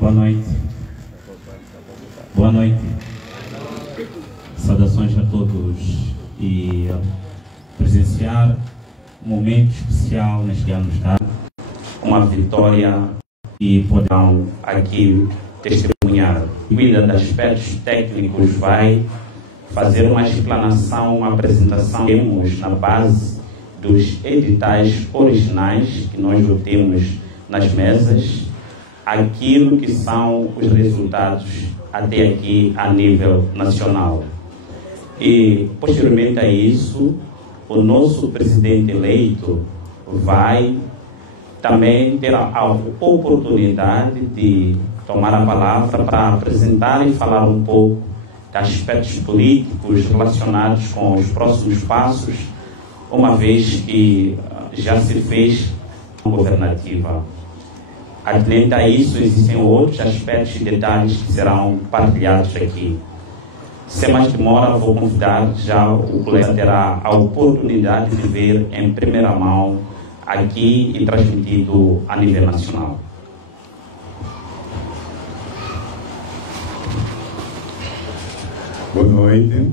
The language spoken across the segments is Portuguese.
Boa noite. Boa noite. Saudações a todos e presenciar um momento especial neste ano está uma vitória e poderão aqui testemunhar. Cuida de aspectos técnicos, vai fazer uma explanação, uma apresentação que temos na base dos editais originais que nós temos nas mesas, aquilo que são os resultados até aqui a nível nacional. E, posteriormente a isso, o nosso presidente eleito vai também ter a oportunidade de tomar a palavra para apresentar e falar um pouco de aspectos políticos relacionados com os próximos passos, uma vez que já se fez uma governativa. Atinente a isso, existem outros aspectos e detalhes que serão partilhados aqui. Sem mais demora, vou convidar já o colega terá a oportunidade de ver em primeira mão aqui e transmitido a nível nacional. Boa noite.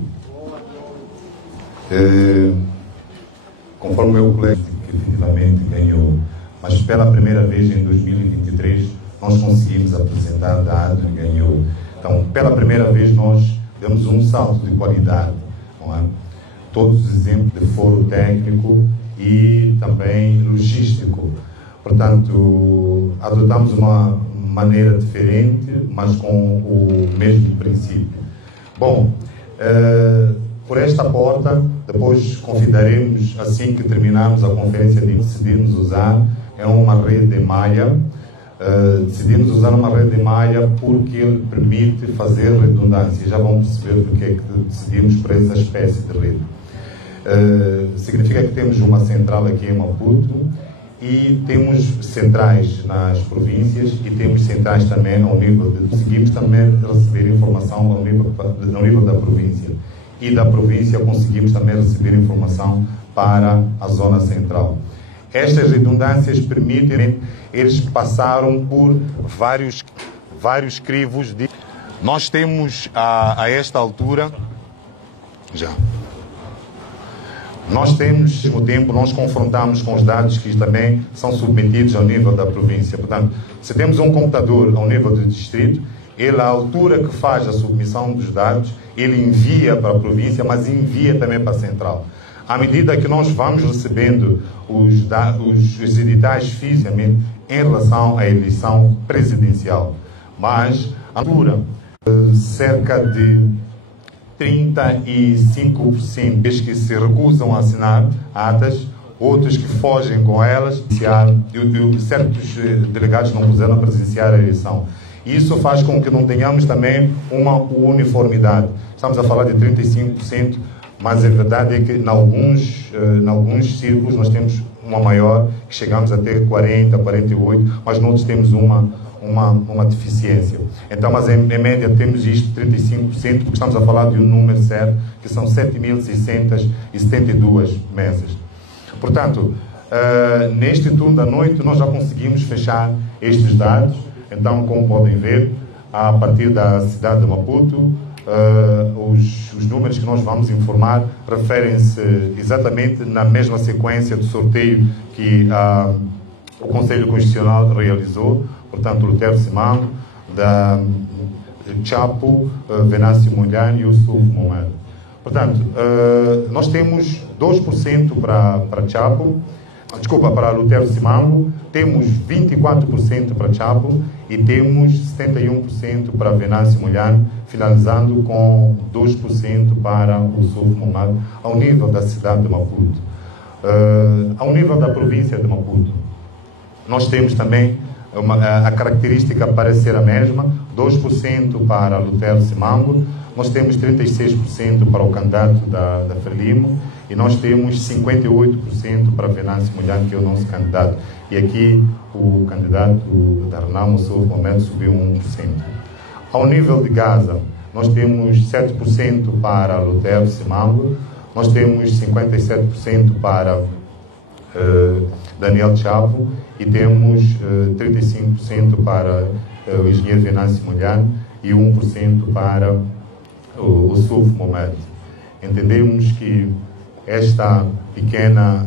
Conforme meu colega que efetivamente ganhou, mas pela primeira vez em 2023 nós conseguimos apresentar dados e ganhou. Então, pela primeira vez nós demos um salto de qualidade, não é? Todos os exemplos de foro técnico e também logístico. Portanto, adotamos uma maneira diferente, mas com o mesmo princípio. Bom, por esta porta, depois convidaremos, assim que terminarmos a conferência, de decidirmos usar uma rede de malha. Decidimos usar uma rede de malha porque ele permite fazer redundância. Já vão perceber porque é que decidimos por essa espécie de rede. Significa que temos uma central aqui em Maputo e temos centrais nas províncias e temos centrais também ao nível de... Conseguimos também receber informação ao nível da província. E da província conseguimos também receber informação para a zona central. Estas redundâncias permitem, eles passaram por vários crivos de... Nós temos a esta altura, já, nós temos, ao mesmo tempo, nós confrontamos com os dados que também são submetidos ao nível da província. Portanto, se temos um computador ao nível do distrito, ele, à altura que faz a submissão dos dados, ele envia para a província, mas envia também para a central. À medida que nós vamos recebendo os editais fisicamente em relação à eleição presidencial. Mas, à altura, cerca de 35% dos que se recusam a assinar atas, outros que fogem com elas, certos delegados não puderam presenciar a eleição. Isso faz com que não tenhamos também uma uniformidade. Estamos a falar de 35%, mas a verdade é que em alguns círculos nós temos uma maior, que chegamos até 40%, 48%, mas noutros temos uma deficiência. Então, mas em média temos isto, 35%, porque estamos a falar de um número certo, que são 7.672 mesas. Portanto, neste turno da noite nós já conseguimos fechar estes dados. Então, como podem ver, a partir da cidade de Maputo, os números que nós vamos informar referem-se exatamente na mesma sequência do sorteio que o Conselho Constitucional realizou. Portanto, Lutero Simango, da Chapo, Venâncio Mondlane e o Sul Momento. Portanto, nós temos 2% para Chapo, para Lutero Simango, temos 24% para Chapo e temos 71% para Venâncio Mondlane, finalizando com 2% para o Sul Momento, ao nível da cidade de Maputo. Ao nível da província de Maputo, nós temos também a característica parece ser a mesma, 2% para Lutero Simango, nós temos 36% para o candidato da Frelimo e nós temos 58% para Venâncio Mondlane, que é o nosso candidato. E aqui o candidato da Renamo, no seu momento, subiu 1%. Ao nível de Gaza, nós temos 7% para Lutero Simango, nós temos 57% para Daniel Chapo e temos 35% para o engenheiro Venâncio Molhano, e 1% para o SUF Momed. Entendemos que esta pequena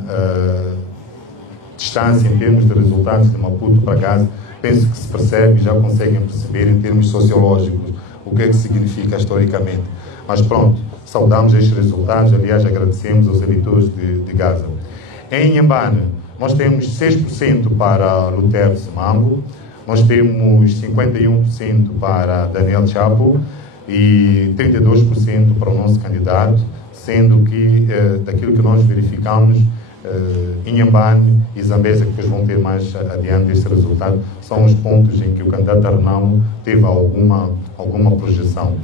distância em termos de resultados de Maputo para Gaza, penso que se percebe e já conseguem perceber em termos sociológicos o que é que significa historicamente. Mas pronto, saudamos estes resultados, aliás agradecemos aos eleitores de Gaza. Em Inhambane, nós temos 6% para Lutero Simango, nós temos 51% para Daniel Chapo e 32% para o nosso candidato, sendo que daquilo que nós verificamos, Inhambane e Zambésia, que depois vão ter mais adiante este resultado, são os pontos em que o candidato Arnão teve alguma projeção.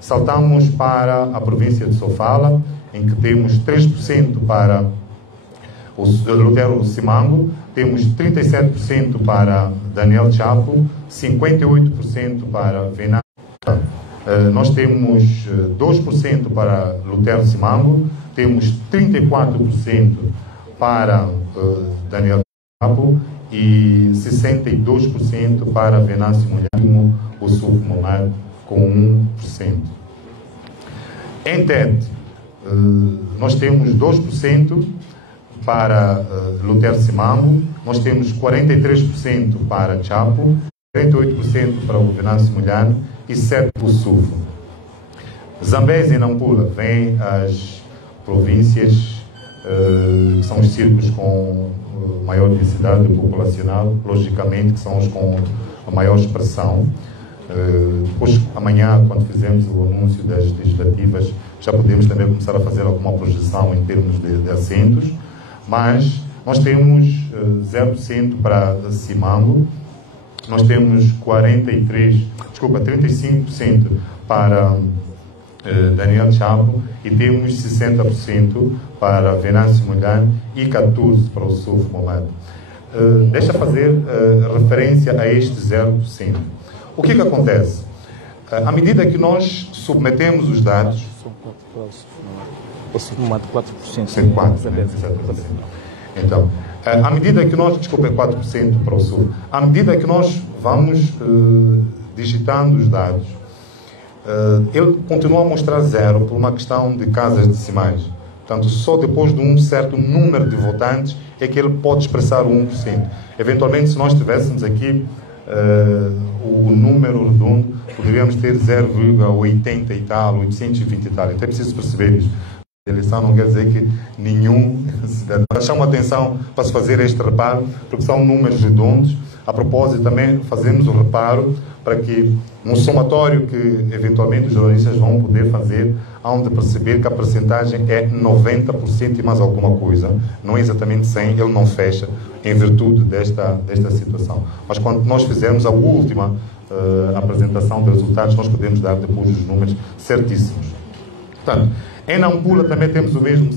Saltamos para a província de Sofala, em que temos 3% para o Lutero Simango, temos 37% para Daniel Chapo, 58% para Venâncio. Nós temos 2% para Lutero Simango, temos 34% para Daniel Chapo e 62% para Venâncio Molhano, o SUF Momed, com 1%. Em TED, nós temos 2% para Lutero Simango, nós temos 43% para Chapo, 38% para o Venâncio Molhano e 7% para o SUF. Zambésia e Nampula vêm as províncias, que são os círculos com maior densidade populacional, logicamente, que são os com a maior expressão. Depois, amanhã, quando fizermos o anúncio das legislativas, já podemos também começar a fazer alguma projeção em termos de assentos, mas nós temos 0% para Simango, nós temos 35% para Daniel Chapo e temos 60% para Venâncio Molhano e 14% para o SUF Momed. Deixa fazer referência a este 0%. O que acontece? À medida que nós submetemos os dados... O SUF Momed 4%. 4%, né? Então, à medida que nós... Desculpa, 4% para o SUF. À medida que nós vamos digitando os dados, ele continua a mostrar 0 por uma questão de casas decimais. Portanto, só depois de um certo número de votantes é que ele pode expressar o 1%. Eventualmente, se nós tivéssemos aqui o número redondo, poderíamos ter 0,80 e tal, 820 e tal. Então é preciso perceber isso. A eleição não quer dizer que nenhum cidadão... Chama atenção para se fazer este reparo, porque são números redondos. A propósito, também fazemos o reparo para que, num somatório que eventualmente os jornalistas vão poder fazer, hão de perceber que a percentagem é 90% e mais alguma coisa. Não é exatamente 100%, ele não fecha em virtude desta situação. Mas quando nós fizermos a última apresentação de resultados, nós podemos dar depois os números certíssimos. Portanto, em Nampula também temos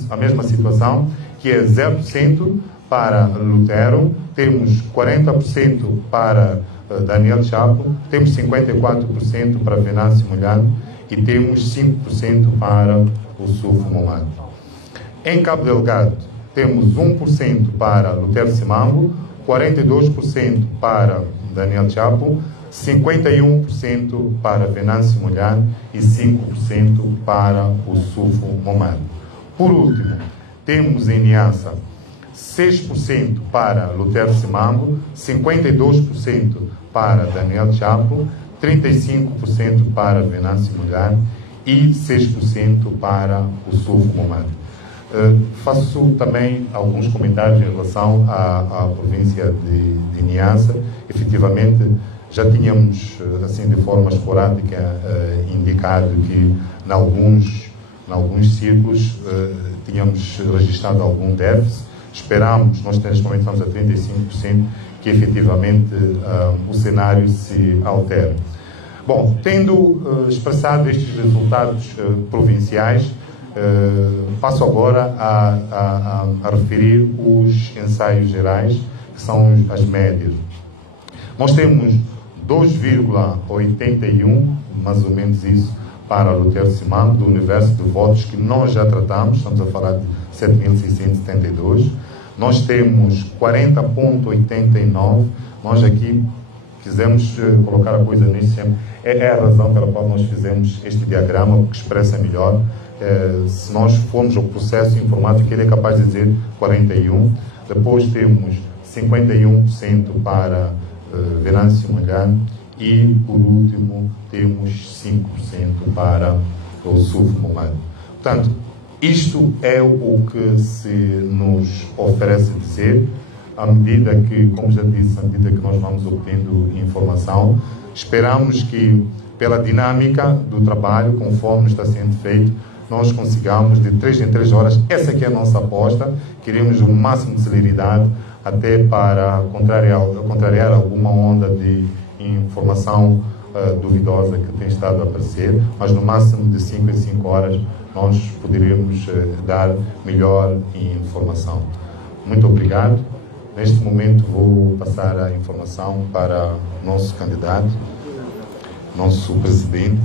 a mesma situação, que é 0% para Lutero, temos 40% para Daniel Chapo, temos 54% para Venâncio Molhano e temos 5% para o SUF Momed. Em Cabo Delgado, temos 1% para Lutero Simango, 42% para Daniel Chapo, 51% para Venâncio Molhano e 5% para o SUF Momed. Por último, temos em Niassa 6% para Lutero Simango, 52% para Daniel Chapo, 35% para Venâncio Molhano e 6% para o SUF Momed. Faço também alguns comentários em relação à província de Niassa. Efetivamente, já tínhamos, assim, de forma esporádica, indicado que, em alguns círculos, tínhamos registrado algum déficit. Esperamos, nós neste momento estamos a 35%, que efetivamente o cenário se altere. Bom, tendo expressado estes resultados provinciais, passo agora a referir os ensaios gerais, que são as médias. Nós temos 2,81, mais ou menos isso, para Lutero Simango, do universo de votos que nós já tratamos, estamos a falar de 7.672. Nós temos 40,89, nós aqui quisemos colocar a coisa neste tempo. É a razão pela qual nós fizemos este diagrama, que expressa melhor. Se nós formos ao processo informático, ele é capaz de dizer 41%. Depois temos 51% para Venâncio Magalhães e, por último, temos 5% para o SUF Momad. Portanto, isto é o que se nos oferece dizer, à medida que, como já disse, à medida que nós vamos obtendo informação. Esperamos que, pela dinâmica do trabalho, conforme está sendo feito, nós consigamos de 3 em 3 horas. Essa aqui é a nossa aposta. Queremos o máximo de celeridade, até para contrariar alguma onda de informação duvidosa que tem estado a aparecer, mas no máximo de 5 em 5 horas nós poderemos dar melhor informação. Muito obrigado. Neste momento vou passar a informação para o nosso candidato, nosso presidente,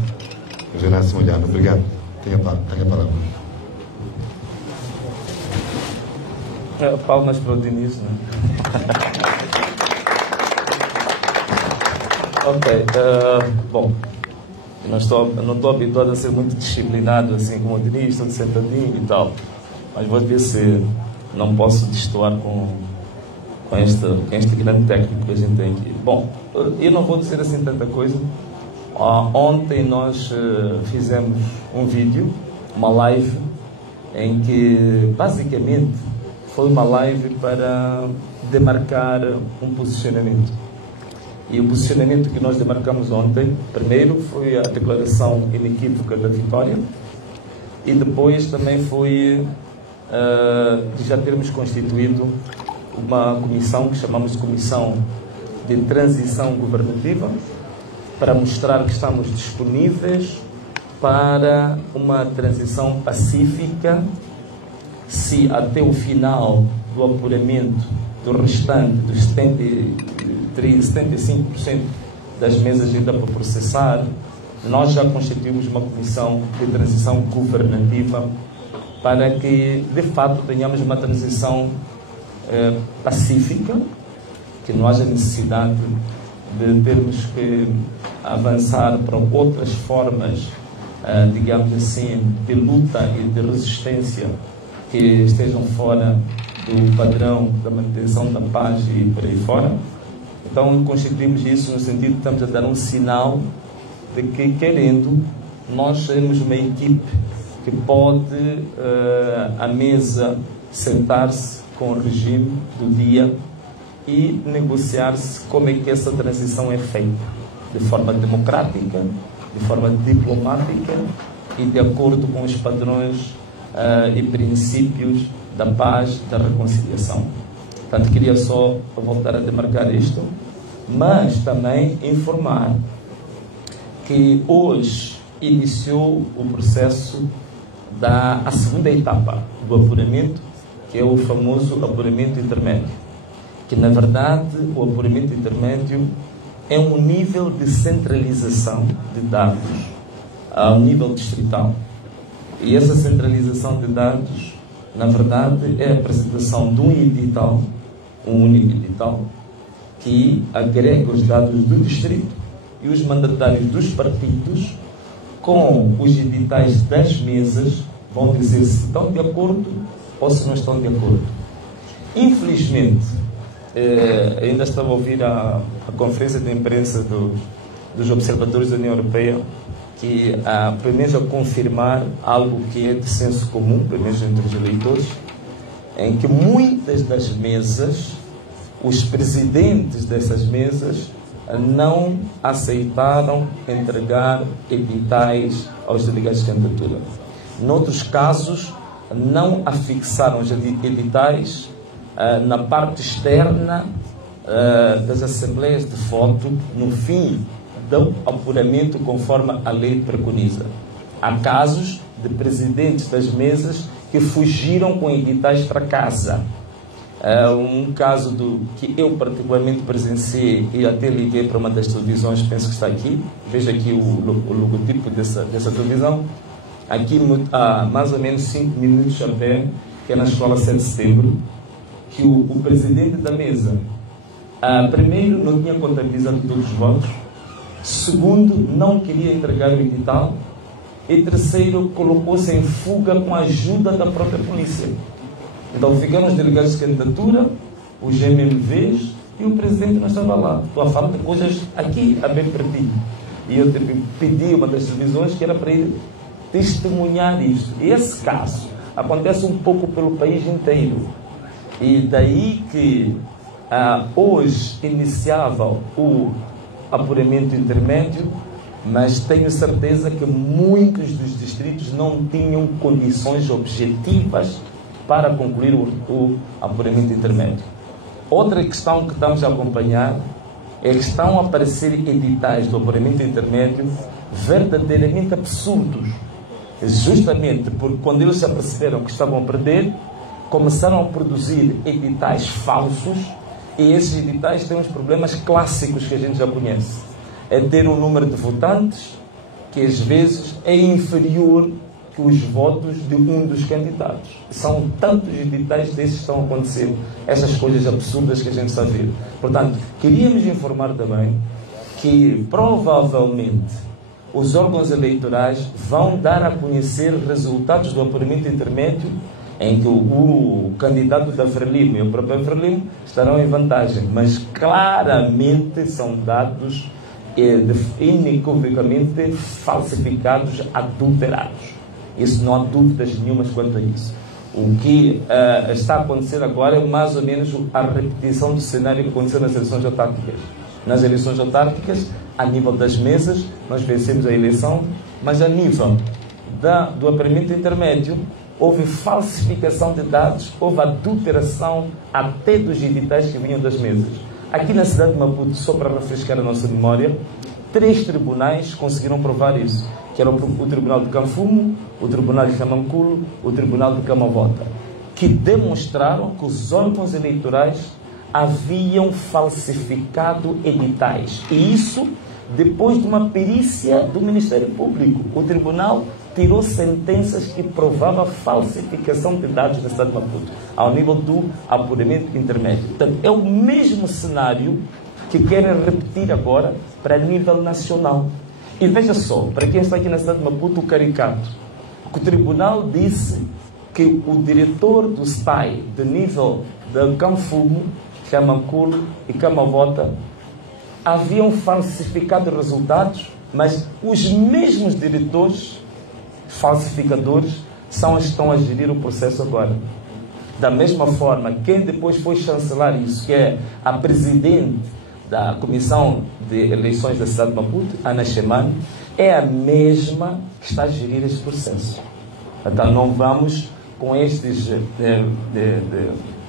Venâncio Magalhães. Obrigado. Tenha a palavra. Palmas para o Diniz, né? Ok. Bom, eu não estou habituado a ser muito disciplinado, assim como o Diniz, estou sentadinho e tal. Mas vou ver se não posso destoar com este grande técnico que a gente tem aqui. Bom, eu não vou dizer assim tanta coisa. Ontem nós fizemos um vídeo, uma live, em que basicamente foi uma live para demarcar um posicionamento. E o posicionamento que nós demarcamos ontem, primeiro foi a declaração inequívoca da vitória, e depois também foi de já termos constituído uma comissão que chamamos de Comissão de Transição Governativa, para mostrar que estamos disponíveis para uma transição pacífica, se até o final do apuramento do restante dos 75% das mesas ainda para processar, nós já constituímos uma comissão de transição governativa para que, de fato, tenhamos uma transição pacífica, que não haja necessidade de termos que avançar para outras formas, digamos assim, de luta e de resistência que estejam fora do padrão da manutenção da paz e por aí fora. Então, constituímos isso no sentido de estamos a dar um sinal de que, querendo, nós sermos uma equipe que pode, à mesa, sentar-se com o regime do dia e negociar-se como é que essa transição é feita, de forma democrática, de forma diplomática e de acordo com os padrões e princípios da paz, da reconciliação. Portanto, queria só voltar a demarcar isto, mas também informar que hoje iniciou o processo a segunda etapa do apuramento, que é o famoso apuramento intermédio, que na verdade o apuramento intermédio é um nível de centralização de dados ao nível distrital. E essa centralização de dados, na verdade, é a apresentação de um edital, um único edital, que agrega os dados do distrito e os mandatários dos partidos com os editais das mesas, vão dizer se estão de acordo ou se não estão de acordo. Infelizmente, ainda estava a ouvir a conferência de imprensa dos observadores da União Europeia, que pelo menos a confirmar algo que é de senso comum, pelo menos entre os eleitores, em que muitas das mesas, os presidentes dessas mesas não aceitaram entregar editais aos delegados de candidatura. Noutros casos, não afixaram os editais na parte externa das assembleias de voto no fim do apuramento conforme a lei preconiza. Há casos de presidentes das mesas que fugiram com editais para casa. Um caso que eu particularmente presenciei e até liguei para uma das televisões, penso que está aqui, veja aqui o logotipo dessa televisão, aqui há mais ou menos 5 minutos a pé, que é na escola 7 de setembro, que o presidente da mesa Primeiro, não tinha contabilizado todos os votos. Segundo, não queria entregar o edital. E terceiro, colocou-se em fuga com a ajuda da própria polícia. Então ficaram os delegados de candidatura, os GMMVs e o presidente não estava lá. Estou a falar de coisas aqui a bem pertinho. E eu pedi uma das televisões que era para ir testemunhar isto. E esse caso acontece um pouco pelo país inteiro. E daí que hoje iniciava o apuramento intermédio, mas tenho certeza que muitos dos distritos não tinham condições objetivas para concluir o apuramento intermédio. Outra questão que estamos a acompanhar é que estão a aparecer editais do apuramento intermédio verdadeiramente absurdos. Justamente porque quando eles já perceberam que estavam a perder, começaram a produzir editais falsos, e esses editais têm uns problemas clássicos que a gente já conhece. É ter um número de votantes que às vezes é inferior que os votos de um dos candidatos. São tantos editais desses que estão acontecendo, essas coisas absurdas que a gente está a ver. Portanto, queríamos informar também que provavelmente os órgãos eleitorais vão dar a conhecer resultados do apuramento intermédio em que o candidato da Frelimo e o próprio Frelimo estarão em vantagem, mas claramente são dados inequivocamente falsificados, adulterados. Isso não há dúvidas nenhumas quanto a isso. O que está a acontecer agora é mais ou menos a repetição do cenário que aconteceu nas eleições autárquicas. Nas eleições autárquicas, a nível das mesas, nós vencemos a eleição, mas a nível do apuramento intermédio, houve falsificação de dados, houve adulteração até dos editais que vinham das mesas. Aqui na cidade de Maputo, só para refrescar a nossa memória, 3 tribunais conseguiram provar isso, que era o Tribunal de Canfumo, o Tribunal de Camanculo, o Tribunal de Camavota, que demonstraram que os órgãos eleitorais haviam falsificado editais. E isso depois de uma perícia do Ministério Público. O tribunal tirou sentenças que provavam a falsificação de dados da cidade de Maputo, ao nível do apuramento intermédio. Portanto, é o mesmo cenário que querem repetir agora para nível nacional. E veja só, para quem está aqui na cidade de Maputo, o caricato, que o tribunal disse que o diretor do STAI, de nível de Canfumo, Camanculo e Camavota, haviam falsificado resultados, mas os mesmos diretores falsificadores são os que estão a gerir o processo agora. Da mesma forma, quem depois foi chancelar isso, que é a presidente da Comissão de Eleições da cidade de Maputo, Ana Chemane, é a mesma que está a gerir este processo. Então não vamos com estes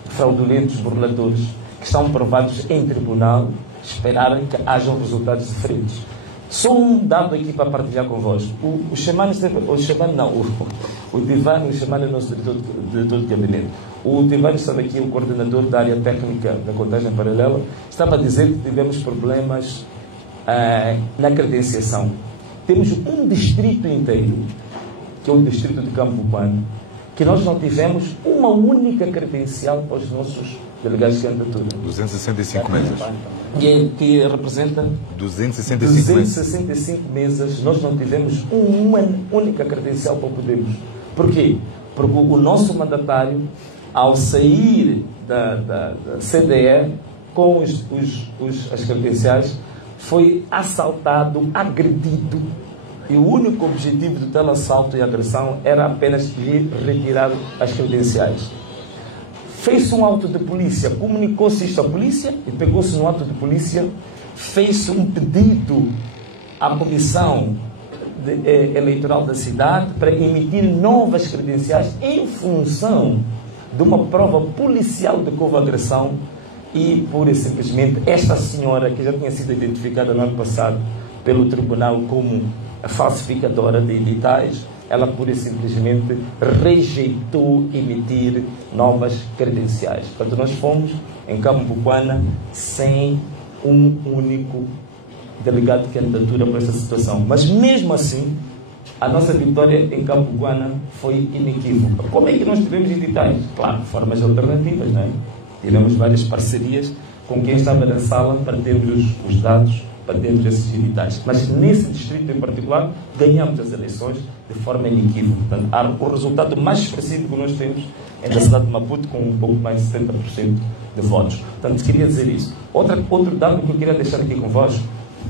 fraudulentos burladores que estão provados em tribunal esperar que hajam resultados diferentes. Só um dado aqui para partilhar convosco. O Chemane o Divani, o Chemane é o nosso diretor de gabinete. O Divani estava aqui, o coordenador da área técnica da contagem paralela, estava a dizer que tivemos problemas na credenciação. Temos um distrito inteiro, que é o distrito de Campo Buano, que nós não tivemos uma única credencial para os nossos delegados de candidatura. 265 mesas. Que representa 265 mesas. Nós não tivemos uma única credencial para podermos. Por quê? Porque o nosso mandatário, ao sair da CDE com as credenciais, foi assaltado, agredido. E o único objetivo do tal assalto e agressão era apenas lhe retirar as credenciais. Fez-se um auto de polícia, comunicou-se isto à polícia e pegou-se no auto de polícia, fez-se um pedido à comissão eleitoral da cidade para emitir novas credenciais em função de uma prova policial de que houve agressão e, pura e simplesmente, esta senhora, que já tinha sido identificada no ano passado pelo tribunal como a falsificadora de editais, ela pura e simplesmente rejeitou emitir novas credenciais. Portanto, nós fomos em Cambuquana sem um único delegado de candidatura para essa situação. Mas mesmo assim, a nossa vitória em Cambuquana foi inequívoca. Como é que nós tivemos editais? Claro, de formas alternativas, não é? Tivemos várias parcerias com quem estava na sala para termos os dados, para termos esses editais. Mas nesse distrito em particular, ganhamos as eleições de forma inequívoca. Portanto, o resultado mais expressivo que nós temos é da cidade de Maputo, com um pouco mais de 70% de votos. Portanto, queria dizer isso. Outro dado que eu queria deixar aqui convosco,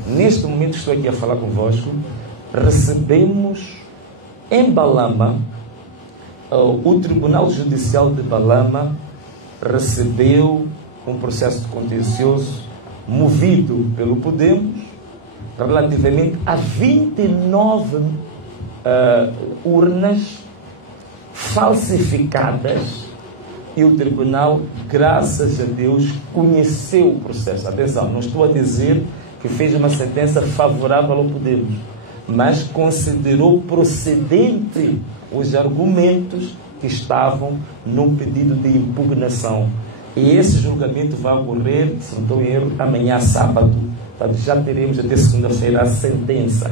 neste momento que estou aqui a falar convosco, recebemos em Balama, o Tribunal Judicial de Balama recebeu um processo de contencioso movido pelo Podemos relativamente a 29 urnas falsificadas, e o tribunal, graças a Deus, conheceu o processo. Atenção, não estou a dizer que fez uma sentença favorável ao Podemos, mas considerou procedente os argumentos que estavam num pedido de impugnação. E esse julgamento vai ocorrer, se não estou em erro, amanhã, sábado. Portanto, já teremos até segunda-feira a sentença.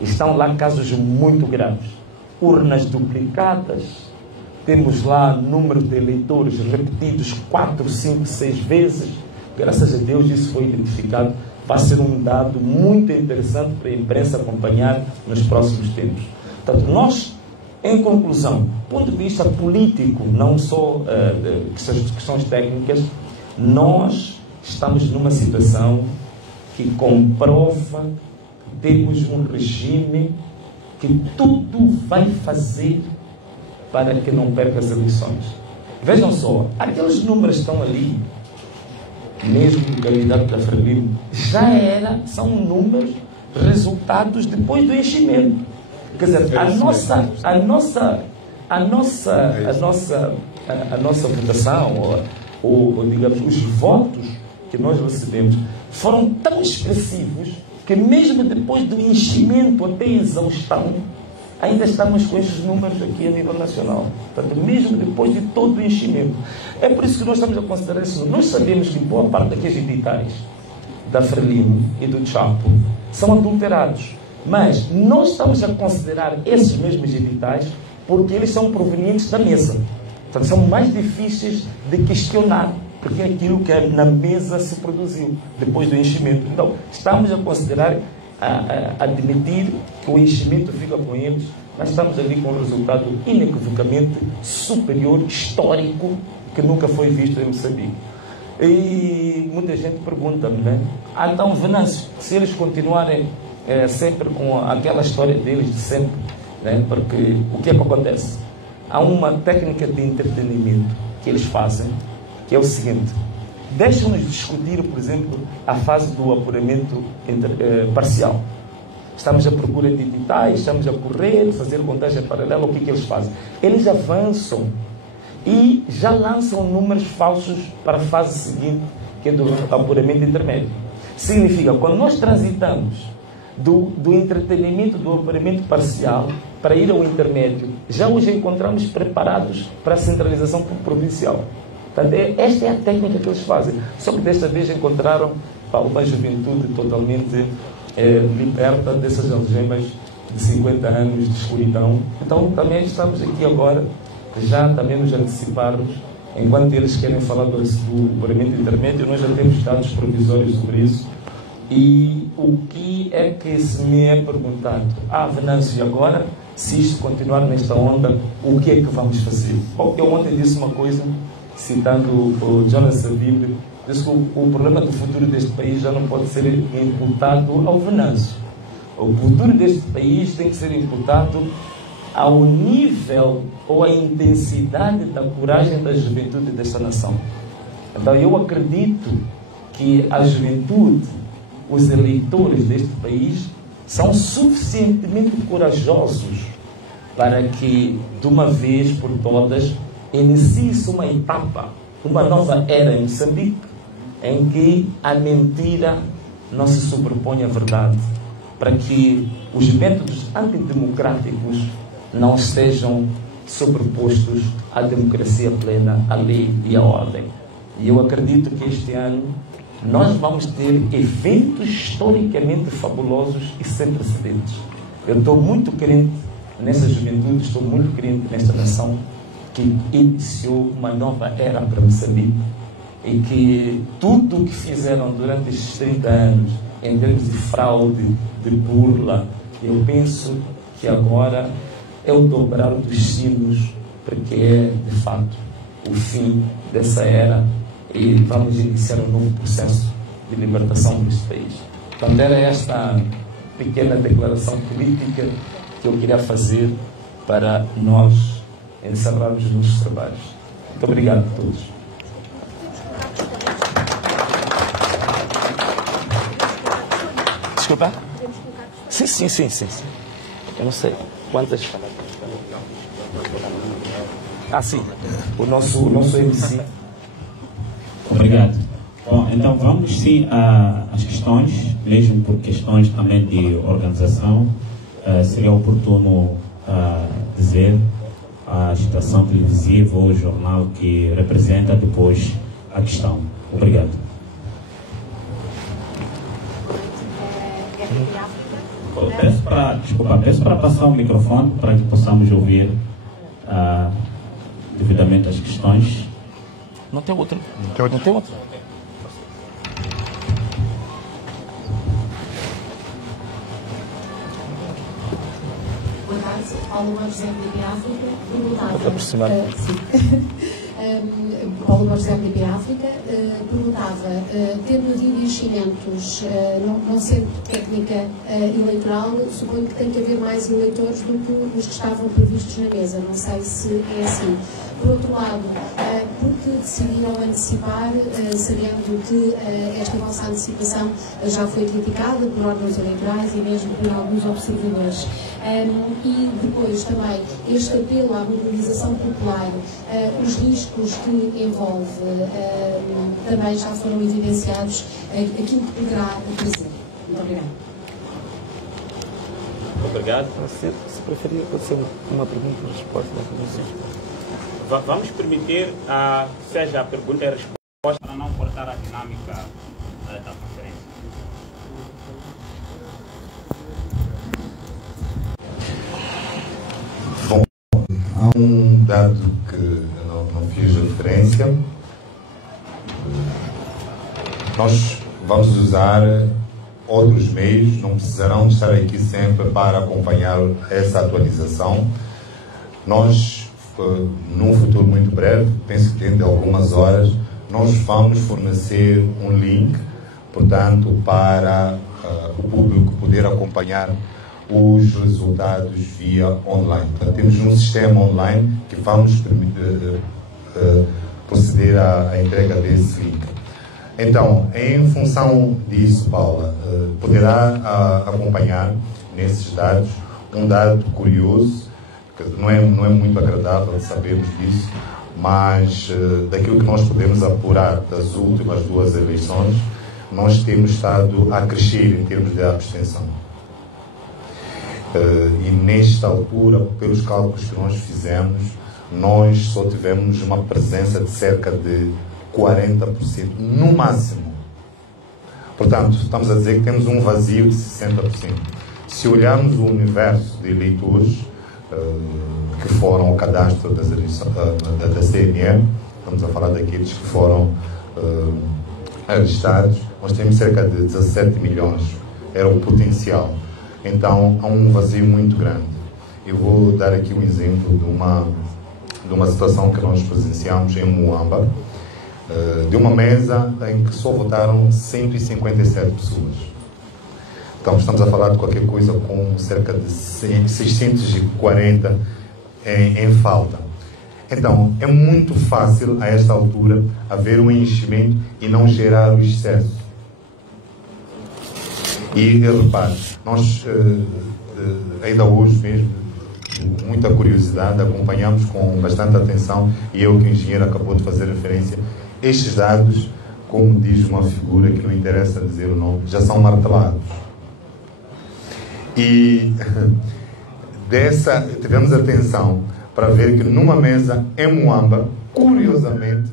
Estão lá casos muito graves. Urnas duplicadas, temos lá número de eleitores repetidos 4, 5, 6 vezes. Graças a Deus isso foi identificado. Vai ser um dado muito interessante para a imprensa acompanhar nos próximos tempos. Portanto, nós, em conclusão, do ponto de vista político, não só questões técnicas, nós estamos numa situação que comprova que temos um regime que tudo vai fazer para que não perca as eleições. Vejam só, aqueles números que estão ali, mesmo o candidato da Frelimo, são números resultados depois do enchimento. Quer dizer, a nossa votação, ou digamos, os votos que nós recebemos foram tão expressivos que mesmo depois do enchimento até exaustão, ainda estamos com esses números aqui a nível nacional. Portanto, mesmo depois de todo o enchimento. É por isso que nós estamos a considerar isso. Nós sabemos que boa parte daqueles editais da Frelimo e do Chapo são adulterados. Mas nós estamos a considerar esses mesmos editais porque eles são provenientes da mesa. Portanto, são mais difíceis de questionar, porque é aquilo que na mesa se produziu depois do enchimento. Então, estamos a considerar, a admitir que o enchimento fica com eles, mas estamos ali com um resultado inequivocamente superior, histórico, que nunca foi visto em Moçambique. E muita gente pergunta-me, né? Então, Venâncio, se eles continuarem sempre com aquela história deles de sempre, né? Porque o que é que acontece? Há uma técnica de entretenimento que eles fazem, que é o seguinte: deixam-nos discutir, por exemplo, a fase do apuramento parcial. Estamos à procura de editais, estamos a correr, fazer contagem paralela. O que eles fazem? Eles avançam e já lançam números falsos para a fase seguinte, que é do apuramento intermédio. Significa, quando nós transitamos do entretenimento do apuramento parcial para ir ao intermédio, já os encontramos preparados para a centralização provincial. Portanto, esta é a técnica que eles fazem. Só que desta vez encontraram uma juventude totalmente liberta dessas algemas de 50 anos de escuridão. Então, também estamos aqui agora, já também nos anteciparmos, enquanto eles querem falar do apuramento intermédio, nós já temos dados provisórios sobre isso. E o que é que se me é perguntado? Venâncio, e agora, se isto continuar nesta onda, o que é que vamos fazer? Eu ontem disse uma coisa, citando o Jonas Savimbi, disse que o problema do futuro deste país já não pode ser imputado ao Venâncio. O futuro deste país tem que ser imputado ao nível ou à intensidade da coragem da juventude desta nação. Então, eu acredito que a juventude, os eleitores deste país, são suficientemente corajosos para que, de uma vez por todas, inicie-se uma etapa, uma nova era em Moçambique, em que a mentira não se sobrepõe à verdade, para que os métodos antidemocráticos não estejam sobrepostos à democracia plena, à lei e à ordem. E eu acredito que este ano nós vamos ter eventos historicamente fabulosos e sem precedentes. Eu estou muito crente nessa juventude, estou muito crente nesta nação que iniciou uma nova era para Moçambique. e que tudo o que fizeram durante estes 30 anos, em termos de fraude, de burla, eu penso que agora é o dobrar dos sinos, porque é, de fato, o fim dessa era e vamos iniciar um novo processo de libertação deste país. Então, era esta pequena declaração política que eu queria fazer para nós encerrarmos os nossos trabalhos. Muito obrigado a todos. Desculpa? Sim. Eu não sei quantas. Sim. O nosso MC. Obrigado. Bom, então vamos sim às questões, mesmo por questões também de organização. Seria oportuno dizer a estação televisiva ou jornal que representa depois a questão. Obrigado. Peço para passar o microfone para que possamos ouvir devidamente as questões. Não tem outro. Não tem outro. Boa tarde, Paulo José de África. Paulo José de África perguntava, tendo havido enchimentos, não sendo técnica eleitoral, suponho que tem que haver mais eleitores do que os que estavam previstos na mesa. Não sei se é assim. Por outro lado, porque decidiram antecipar, sabendo que esta vossa antecipação já foi criticada por órgãos eleitorais e mesmo por alguns observadores. E depois também este apelo à mobilização popular, os riscos que envolve, também já foram evidenciados, aquilo que poderá acontecer. Muito obrigada. Obrigado. Se preferir, pode ser uma pergunta e resposta da comissão. Vamos permitir que seja a pergunta e a resposta para não cortar a dinâmica da conferência. Bom, há um dado que eu não fiz referência. Nós vamos usar outros meios, não precisarão estar aqui sempre para acompanhar essa atualização. Nós, num futuro muito breve, penso que dentro de algumas horas, nós vamos fornecer um link, portanto, para o público poder acompanhar os resultados via online. Portanto, temos um sistema online que vamos proceder à entrega desse link. Então, em função disso, Paula, poderá acompanhar nesses dados um dado curioso, que não é muito agradável sabermos disso, mas daquilo que nós podemos apurar das últimas duas eleições, nós temos estado a crescer em termos de abstenção. E nesta altura, pelos cálculos que nós fizemos, nós só tivemos uma presença de cerca de 40%, no máximo. Portanto, estamos a dizer que temos um vazio de 60%. Se olharmos o universo de eleitores que foram ao cadastro da CNE, estamos a falar daqueles que foram registrados, nós temos cerca de 17 milhões, era o potencial. Então, há um vazio muito grande. Eu vou dar aqui um exemplo de uma situação que nós presenciamos em Moamba, de uma mesa em que só votaram 157 pessoas. Então, estamos a falar de qualquer coisa com cerca de 640 em falta. Então, é muito fácil, a esta altura, haver um enchimento e não gerar o excesso. E, repare, nós, ainda hoje mesmo, muita curiosidade, acompanhamos com bastante atenção, e eu que o engenheiro acabou de fazer referência, estes dados, como diz uma figura que não interessa dizer o nome, já são martelados. E tivemos atenção para ver que numa mesa em Moamba, curiosamente,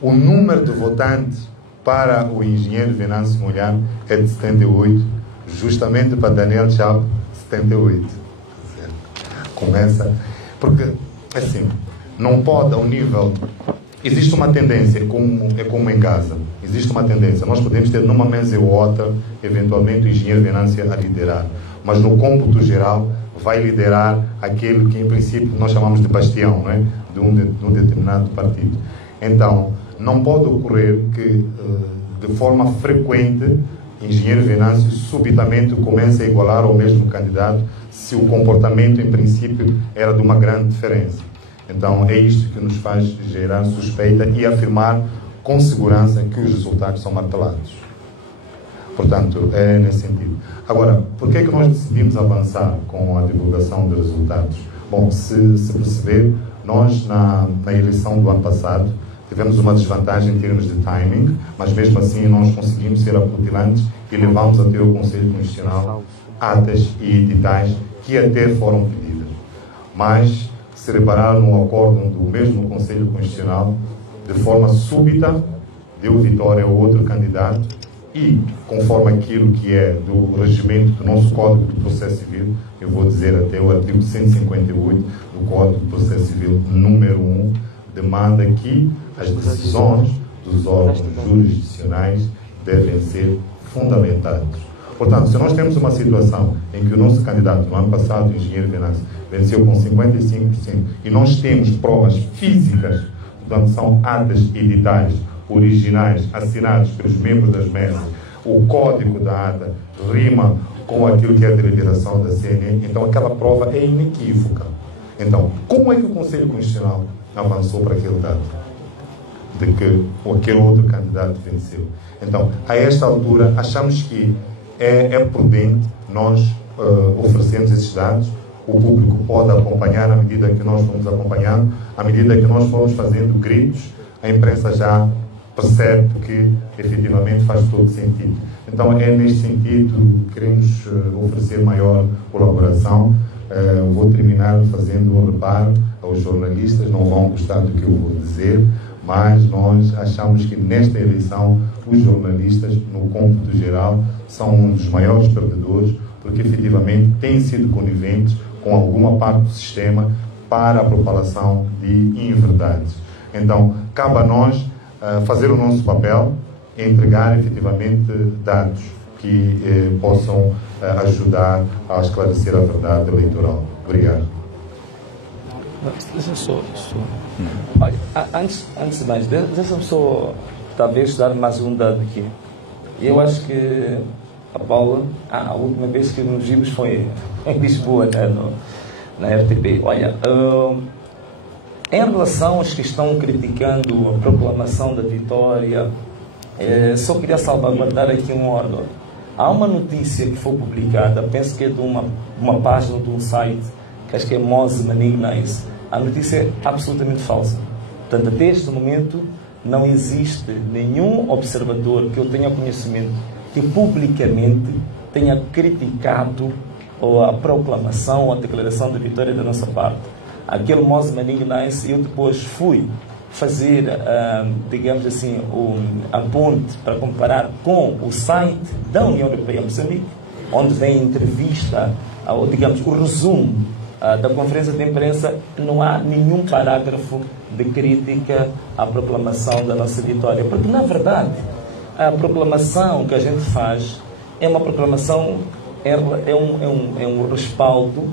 o número de votantes para o engenheiro Venâncio Molhano é de 78, justamente para Daniel Chapo, 78. Começa, porque, assim, não pode, ao nível existe uma tendência, é como em casa, existe uma tendência. Nós podemos ter numa mesa ou outra, eventualmente, o engenheiro Venâncio a liderar, mas no cômputo geral vai liderar aquele que, em princípio, nós chamamos de bastião, não é? de um determinado partido. Então, não pode ocorrer que, de forma frequente, engenheiro Venâncio subitamente comece a igualar ao mesmo candidato se o comportamento, em princípio, era de uma grande diferença. Então, é isto que nos faz gerar suspeita e afirmar com segurança que os resultados são martelados. Portanto, é nesse sentido. Agora, por que é que nós decidimos avançar com a divulgação de resultados? Bom, se perceber, nós, na eleição do ano passado, tivemos uma desvantagem em termos de timing, mas mesmo assim nós conseguimos ser acutilantes e levamos até o Conselho Constitucional atas e editais que até foram pedidas. Mas se repararam no acórdão do mesmo Conselho Constitucional, de forma súbita, deu vitória ao outro candidato e, conforme aquilo que é do regimento do nosso Código de Processo Civil, eu vou dizer até o artigo 158 do Código de Processo Civil, número 1, demanda que as decisões dos órgãos jurisdicionais devem ser fundamentadas. Portanto, se nós temos uma situação em que o nosso candidato, no ano passado, o engenheiro Venâncio, venceu com 55%, e nós temos provas físicas, portanto, são atas editais originais assinados pelos membros das mesas, o código da ata rima com aquilo que é a deliberação da CNN, então aquela prova é inequívoca. Então, como é que o Conselho Constitucional avançou para aquele dado de que aquele outro candidato venceu? Então, a esta altura, achamos que é prudente nós oferecermos esses dados. O público pode acompanhar à medida que nós vamos acompanhando, à medida que nós formos fazendo gritos, a imprensa já percebe que efetivamente faz todo sentido. Então, é neste sentido que queremos oferecer maior colaboração. Vou terminar fazendo um reparo aos jornalistas, não vão gostar do que eu vou dizer, mas nós achamos que nesta eleição os jornalistas, no cômputo geral, são um dos maiores perdedores, porque efetivamente têm sido coniventes com alguma parte do sistema para a propalação de inverdades. Então, cabe a nós fazer o nosso papel, entregar efetivamente dados que possam ajudar a esclarecer a verdade eleitoral. Obrigado. Deixa-me só. Olha, antes de mais, deixa-me só talvez dar mais um dado aqui. Eu acho que a Paula, a última vez que nos vimos foi em Lisboa, né, na RTP. Olha, em relação aos que estão criticando a proclamação da vitória, só queria salvaguardar aqui um ordem. Há uma notícia que foi publicada, penso que é de uma página de um site, que acho que é Mose Manignais. A notícia é absolutamente falsa. Portanto, até este momento, não existe nenhum observador que eu tenha conhecimento que publicamente tenha criticado a proclamação ou a declaração de vitória da nossa parte. Aquele Mose Manignais, eu depois fui fazer, digamos assim, a ponte para comparar com o site da União Europeia Moçambique, onde vem a entrevista, ou digamos, o resumo da conferência de imprensa. Não há nenhum parágrafo de crítica à proclamação da nossa vitória, porque na verdade a proclamação que a gente faz é uma proclamação, é um respaldo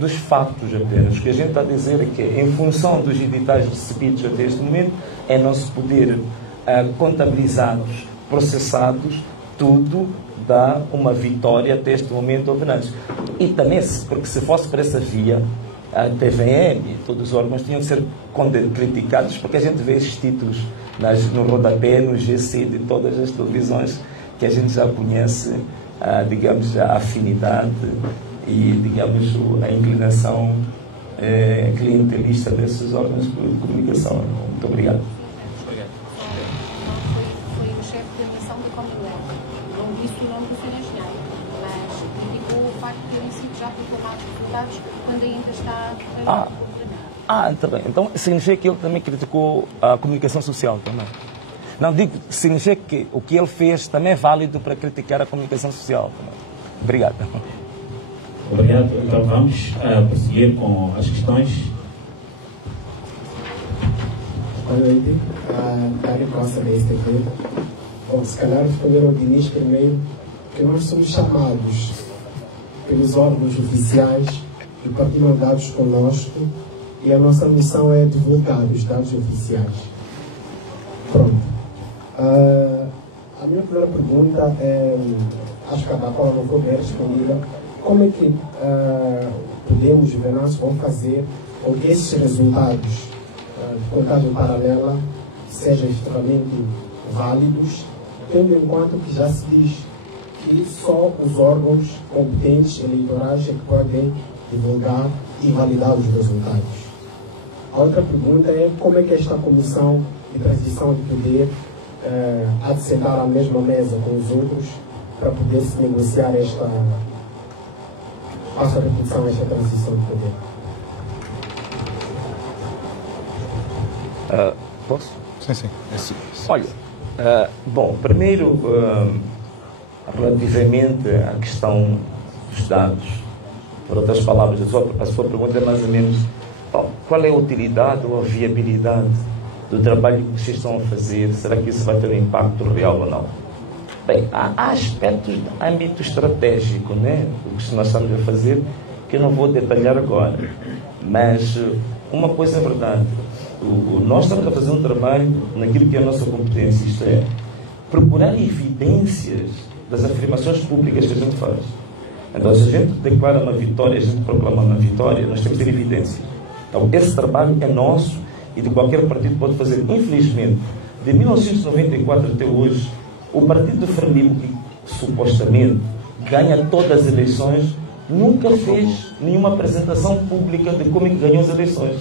dos fatos apenas. O que a gente está a dizer é que, em função dos editais recebidos até este momento, é não se poder contabilizados, processados, tudo dá uma vitória até este momento ao Venâncio. E também, porque se fosse para essa via, a TVM e todos os órgãos tinham de ser criticados, porque a gente vê esses títulos no rodapé, no GC de todas as televisões, que a gente já conhece, digamos, a afinidade e, digamos, a inclinação clientelista desses órgãos de comunicação. Muito obrigado. Foi o chefe da missão da Commonwealth. Não disse o nome do Sr. Engenheiro, mas criticou o facto de terem sido já proclamados resultados quando ainda está Está bem. Então, significa que ele também criticou a comunicação social também. Não, digo, significa que o que ele fez também é válido para criticar a comunicação social também. Obrigado. Obrigado. Então vamos prosseguir com as questões. Boa noite, Dário Costa da STV. Bom, se calhar responder ao Diniz primeiro, que nós somos chamados pelos órgãos oficiais e partilham dados conosco e a nossa missão é divulgar os dados oficiais. Pronto. A minha primeira pergunta é, acho que a qual não foi bem respondida, como é que podemos, os governantes, vão fazer com que esses resultados de contagem paralela sejam efetivamente válidos, tendo em conta que já se diz que só os órgãos competentes eleitorais é que podem divulgar e validar os resultados. A outra pergunta é como é que esta comissão de transição de poder há de sentar à mesma mesa com os outros para poder se negociar esta, faço a repetição, esta transição de poder. Posso? Sim. Olha, bom, primeiro, relativamente à questão dos dados, por outras palavras, a sua pergunta é mais ou menos qual é a utilidade ou a viabilidade do trabalho que vocês estão a fazer? Será que isso vai ter um impacto real ou não? Bem, há aspectos de âmbito estratégico, né? O que nós estamos a fazer, que eu não vou detalhar agora, mas uma coisa é verdade. Nós estamos a fazer um trabalho naquilo que é a nossa competência, isto é, procurar evidências das afirmações públicas que a gente faz. Então, se a gente declara uma vitória, a gente proclama uma vitória, nós temos que ter evidências. Então, esse trabalho é nosso e de qualquer partido pode fazer. Infelizmente, de 1994 até hoje, o partido de Frelimo, que supostamente ganha todas as eleições, nunca fez nenhuma apresentação pública de como é que ganhou as eleições.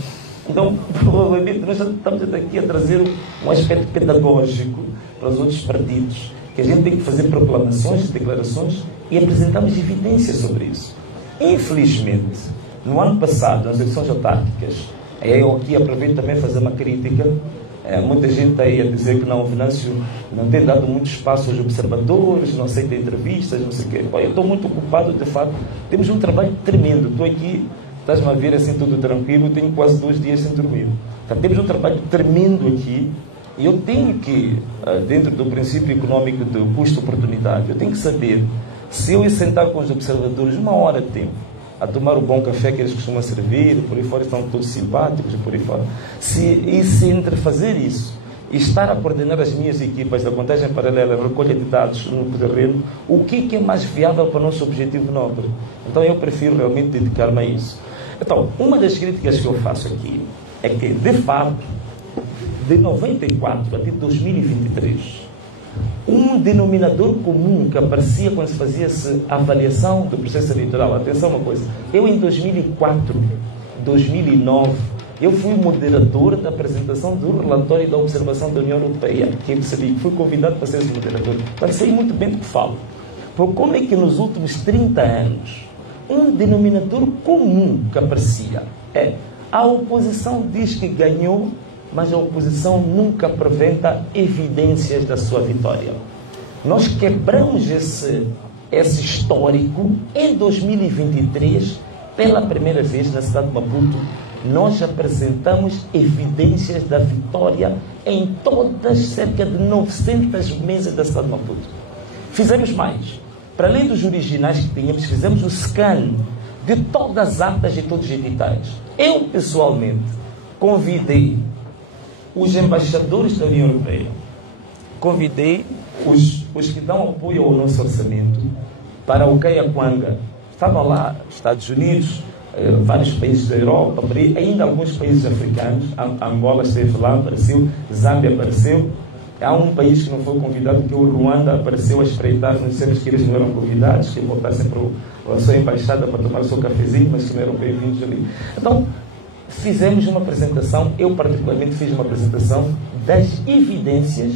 Então, provavelmente, nós estamos aqui a trazer um aspecto pedagógico para os outros partidos, que a gente tem que fazer proclamações, declarações e apresentamos evidências sobre isso. Infelizmente, no ano passado, nas eleições autárquicas, eu aqui aproveito também fazer uma crítica. Muita gente está aí a dizer que não, o Venâncio não tem dado muito espaço aos observadores, não aceita entrevistas, não sei o quê. Bom, eu estou muito ocupado, de fato. Temos um trabalho tremendo. Estou aqui, estás-me a ver assim tudo tranquilo, tenho quase 2 dias sem dormir. Então, temos um trabalho tremendo aqui e eu tenho que, dentro do princípio econômico do custo-oportunidade, eu tenho que saber se eu ir sentar com os observadores 1 hora de tempo, a tomar o bom café que eles costumam servir, por aí fora estão todos simpáticos, por aí fora. Se entre fazer isso e estar a coordenar as minhas equipas da contagem paralela, recolha de dados no terreno, o que é mais viável para o nosso objetivo nobre? Então eu prefiro realmente dedicar-me a isso. Então, uma das críticas que eu faço aqui é que, de fato, de 94 até 2023, um denominador comum que aparecia quando se fazia essa avaliação do processo eleitoral. Atenção uma coisa, eu em 2004, 2009, eu fui moderador da apresentação do relatório da observação da União Europeia, que eu fui convidado para ser esse moderador. Mas sei muito bem do que falo. Porque como é que nos últimos 30 anos, um denominador comum que aparecia é a oposição diz que ganhou, mas a oposição nunca apresenta evidências da sua vitória. Nós quebramos esse histórico em 2023, pela primeira vez na cidade de Maputo, nós apresentamos evidências da vitória em todas cerca de 900 mesas da cidade de Maputo. Fizemos mais. Para além dos originais que tínhamos, fizemos o scan de todas as atas e todos os editais. Eu, pessoalmente, convidei os embaixadores da União Europeia, convidei os que dão apoio ao nosso orçamento para o Caiaquanga. Estavam lá Estados Unidos, vários países da Europa, ainda alguns países africanos. Angola esteve lá, apareceu, Zâmbia apareceu. Há um país que não foi convidado, que o Ruanda apareceu a espreitar, não dissemos que eles não eram convidados, que voltassem para a sua embaixada para tomar o seu cafezinho, mas que não eram bem-vindos ali. Então, fizemos uma apresentação, eu particularmente fiz uma apresentação das evidências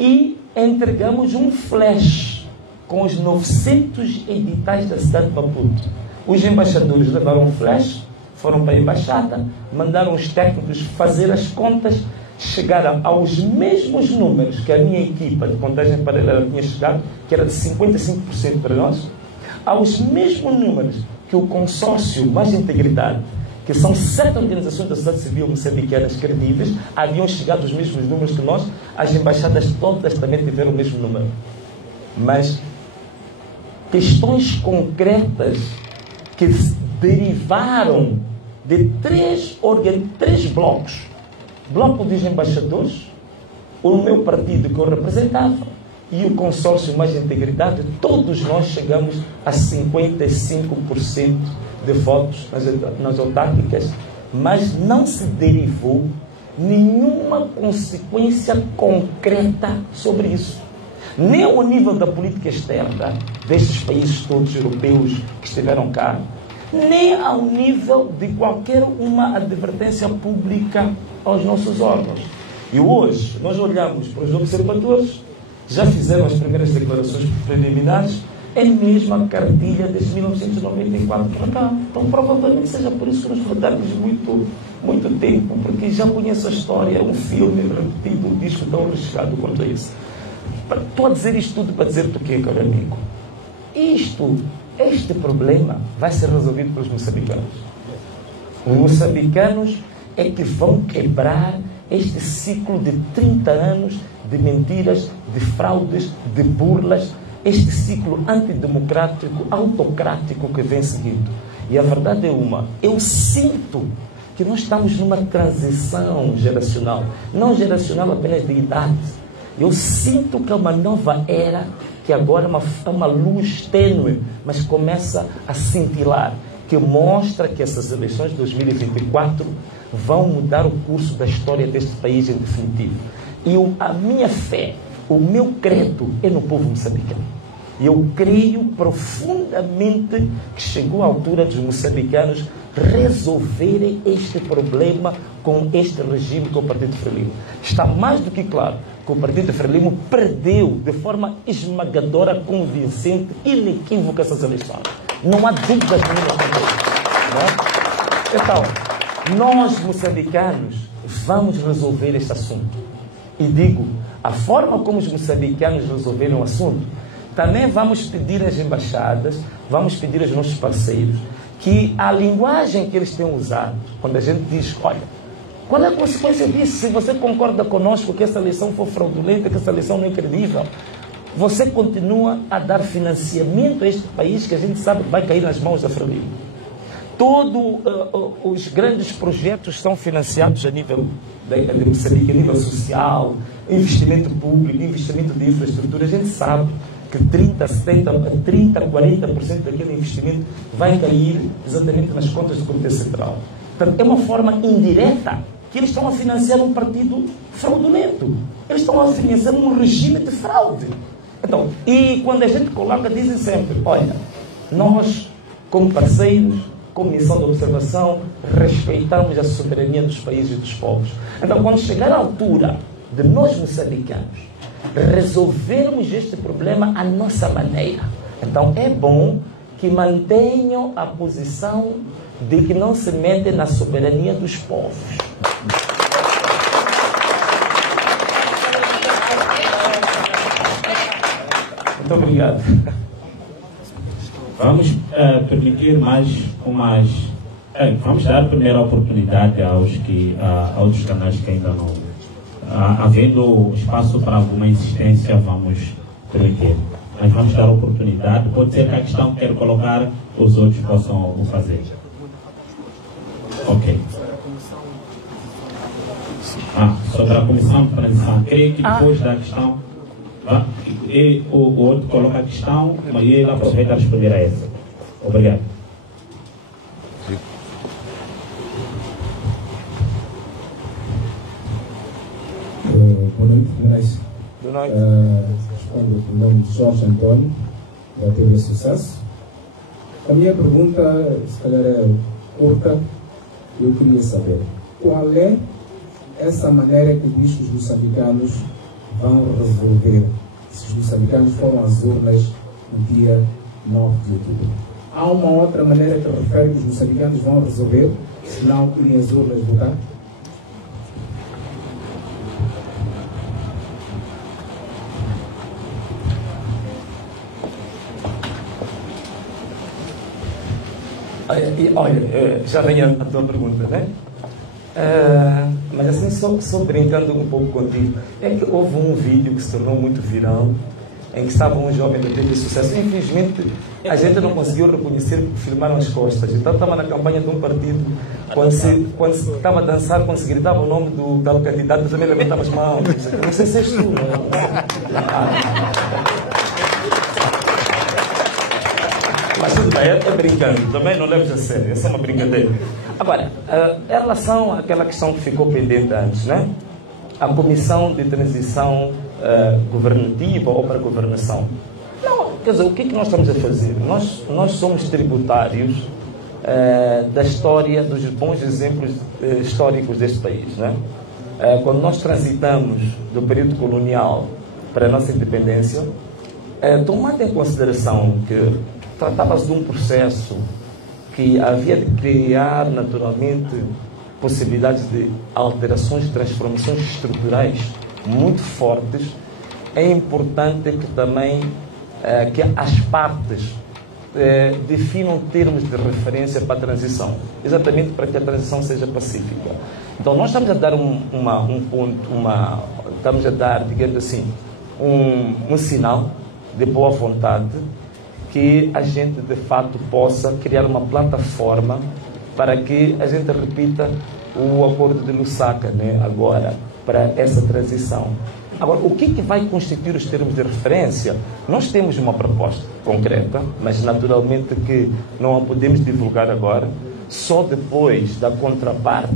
e entregamos um flash com os 900 editais da cidade de Maputo. Os embaixadores levaram um flash, foram para a embaixada, mandaram os técnicos fazer as contas, chegaram aos mesmos números que a minha equipa de contagem paralela tinha chegado, que era de 55% para nós, aos mesmos números que o consórcio Mais Integridade, que são 7 organizações da sociedade civil moçambicanas credíveis, haviam chegado aos mesmos números que nós, as embaixadas todas também tiveram o mesmo número. Mas questões concretas que derivaram de 3 blocos. Bloco dos embaixadores, o meu partido que eu representava e o consórcio Mais Integridade, todos nós chegamos a 55% de votos nas autárquicas, mas não se derivou nenhuma consequência concreta sobre isso. Nem ao nível da política externa destes países todos europeus que estiveram cá, nem ao nível de qualquer uma advertência pública aos nossos órgãos. E hoje nós olhamos para os observadores, já fizeram as primeiras declarações preliminares, é a mesma cartilha desde 1994 para cá. Então provavelmente seja por isso que nos faltamos muito tempo, porque já conheço a história, um filme repetido, um disco tão recheado quanto isso. Estou a dizer isto tudo para dizer-te o quê, caro amigo? Este problema vai ser resolvido pelos moçambicanos. Os moçambicanos é que vão quebrar este ciclo de 30 anos de mentiras, de fraudes, de burlas, este ciclo antidemocrático, autocrático que vem seguindo. E a verdade é eu sinto que nós estamos numa transição geracional, não geracional apenas de idade. Eu sinto que é uma nova era, que agora é uma luz tênue, mas começa a cintilar, que mostra que essas eleições de 2024 vão mudar o curso da história deste país em definitivo. E a minha fé, o meu credo é no povo moçambicano. Eu creio profundamente que chegou a altura dos moçambicanos resolverem este problema com este regime que é o Partido Frelimo. Está mais do que claro que o Partido Frelimo perdeu de forma esmagadora, convincente, inequívoca essas eleições. Não há dúvidas nenhuma sobre isso. Então, nós moçambicanos vamos resolver este assunto. E digo, a forma como os moçambicanos resolveram o assunto, também vamos pedir às embaixadas, vamos pedir aos nossos parceiros, que a linguagem que eles têm usado, quando a gente diz, olha, qual é a consequência disso? Se você concorda conosco que essa eleição for fraudulenta, que essa eleição não é credível, você continua a dar financiamento a este país que a gente sabe que vai cair nas mãos da Frelimo. Todos os grandes projetos são financiados a nível de Moçambique, a nível social, investimento público, investimento de infraestrutura. A gente sabe que 30%, 40% daquele investimento vai cair exatamente nas contas do Comitê Central. Portanto, é uma forma indireta que eles estão a financiar um partido fraudulento. Eles estão a financiar um regime de fraude. Então, e quando a gente coloca, dizem sempre, olha, nós, como parceiros, como missão de observação, respeitamos a soberania dos países e dos povos. Então, quando chegar a altura de nós, moçambicanos, resolvermos este problema à nossa maneira, então é bom que mantenham a posição de que não se metem na soberania dos povos. Muito obrigado. Vamos permitir vamos dar a primeira oportunidade aos outros canais que ainda não. Havendo espaço para alguma insistência, vamos permitir. Mas vamos dar oportunidade. Pode ser que a questão quer colocar, os outros possam o fazer. Ok. Sobre a comissão de transição, creio que depois da questão, o outro coloca a questão, mas ele aproveita a responder a essa. Obrigado. Boa noite, Moraes. Boa noite. Respondo com o nome de Jorge Antônio, da TV Sucesso. A minha pergunta, se calhar é curta, eu queria saber qual é essa maneira que diz que os moçambicanos vão resolver, se os moçambicanos foram às urnas no dia 9 de outubro. Há uma outra maneira que refere que os moçambicanos vão resolver, se não irem às urnas votar? Olha, já vem a tua pergunta, né? Mas assim, só brincando um pouco contigo, é que houve um vídeo que se tornou muito viral, em que estava um jovem que teve sucesso. Infelizmente, a gente não conseguiu reconhecer porque filmaram as costas. Então, estava na campanha de um partido, quando se estava a dançar, quando se gritava o nome do tal candidato, também levantava as mãos. Não sei se és tu, não é? Mas tudo bem, é brincando, também não leves a sério, é só uma brincadeira. Agora, em relação àquela questão que ficou pendente antes, né? A comissão de transição governativa ou para a governação. Não, quer dizer, o que é que nós estamos a fazer? Nós somos tributários da história, dos bons exemplos históricos deste país, né? Quando nós transitamos do período colonial para a nossa independência, tomando em consideração que tratava-se de um processo que havia de criar naturalmente possibilidades de alterações, transformações estruturais muito fortes, é importante que também que as partes definam termos de referência para a transição, exatamente para que a transição seja pacífica. Então nós estamos a dar estamos a dar, digamos assim, um sinal de boa vontade que a gente de fato possa criar uma plataforma para que a gente repita o acordo de Lusaka, né, agora, para essa transição. Agora, o que vai constituir os termos de referência? Nós temos uma proposta concreta, mas naturalmente que não a podemos divulgar agora, só depois da contraparte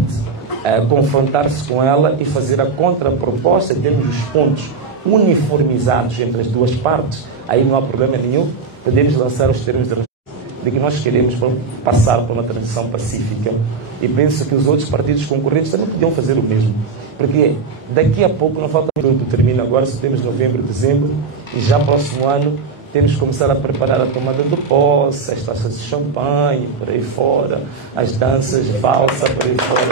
confrontar-se com ela e fazer a contraproposta, termos os pontos uniformizados entre as duas partes, aí não há problema nenhum, podemos lançar os termos de referência de que nós queremos passar por uma transição pacífica, e penso que os outros partidos concorrentes também podiam fazer o mesmo, porque daqui a pouco, não falta muito, termina agora, se temos novembro, dezembro, e já próximo ano temos que começar a preparar a tomada do posse, as taças de champanhe, por aí fora, as danças de valsa, por aí fora.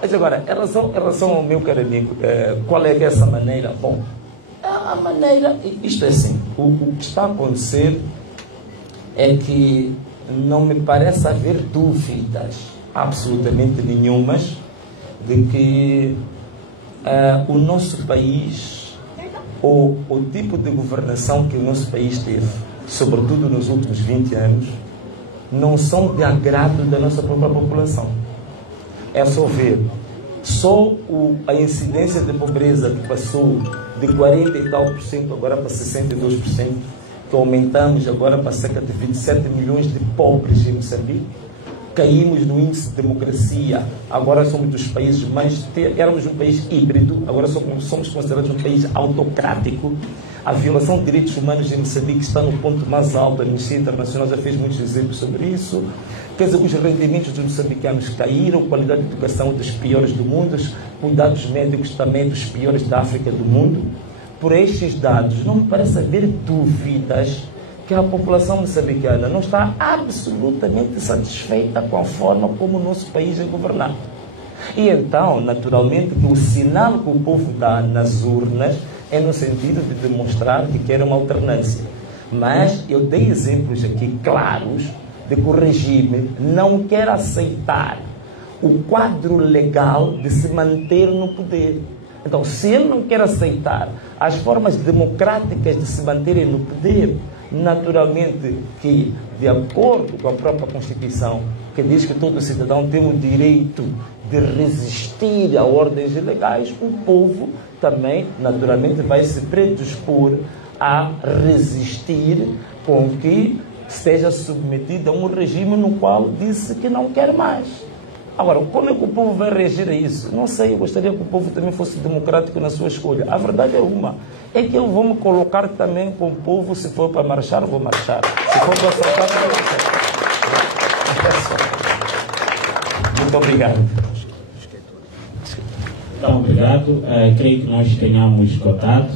Mas agora, em relação ao meu caro amigo, qual é essa maneira? Bom, a maneira, isto é assim, o que está a acontecer é que não me parece haver dúvidas absolutamente nenhumas de que o nosso país, ou o tipo de governação que o nosso país teve, sobretudo nos últimos 20 anos, não são de agrado da nossa própria população. É só ver, a incidência de pobreza que passou de 40 e tal por cento agora para 62%, que aumentamos agora para cerca de 27 milhões de pobres em Moçambique, caímos no índice de democracia, agora somos dos países mais... Éramos um país híbrido, agora somos considerados um país autocrático. A violação de direitos humanos em Moçambique está no ponto mais alto. A Amnistia Internacional já fez muitos exemplos sobre isso. Quer dizer, os rendimentos dos moçambicanos caíram, a qualidade de educação dos piores do mundo, os cuidados médicos também dos piores da África do mundo. Por estes dados, não me parece haver dúvidas que a população moçambicana não está absolutamente satisfeita com a forma como o nosso país é governado. E então, naturalmente, que o sinal que o povo dá nas urnas é no sentido de demonstrar que quer uma alternância. Mas eu dei exemplos aqui claros de que o regime não quer aceitar o quadro legal de se manter no poder. Então, se ele não quer aceitar as formas democráticas de se manterem no poder, naturalmente que, de acordo com a própria Constituição, que diz que todo cidadão tem o direito de resistir a ordens ilegais, o povo também, naturalmente, vai se predispor a resistir com que esteja submetido a um regime no qual disse que não quer mais. Agora, como é que o povo vai reagir a isso? Não sei, eu gostaria que o povo também fosse democrático na sua escolha. A verdade é uma, é que eu vou me colocar também com o povo, se for para marchar, vou marchar. Se for para assaltar, vou assaltar. Muito obrigado. Então, obrigado. Creio que nós tenhamos esgotado.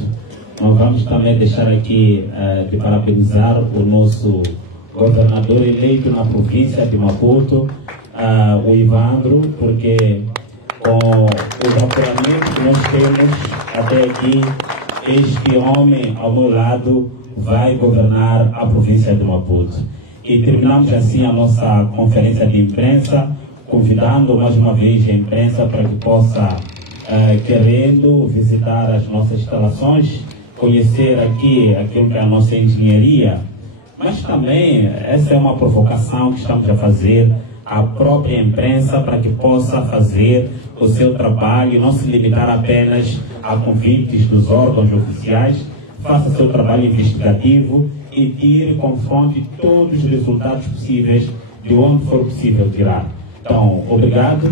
Nós vamos também deixar aqui de parabenizar o nosso governador eleito na província de Maputo, o Ivandro, porque com os apoiamentos que nós temos até aqui, este homem ao meu lado vai governar a província de Maputo. E terminamos assim a nossa conferência de imprensa, convidando mais uma vez a imprensa para que possa, querendo, visitar as nossas instalações, conhecer aqui aquilo que é a nossa engenharia, mas também essa é uma provocação que estamos a fazer à própria imprensa para que possa fazer o seu trabalho e não se limitar apenas a convites dos órgãos oficiais, faça seu trabalho investigativo e tire com fonte todos os resultados possíveis de onde for possível tirar. Então, obrigado.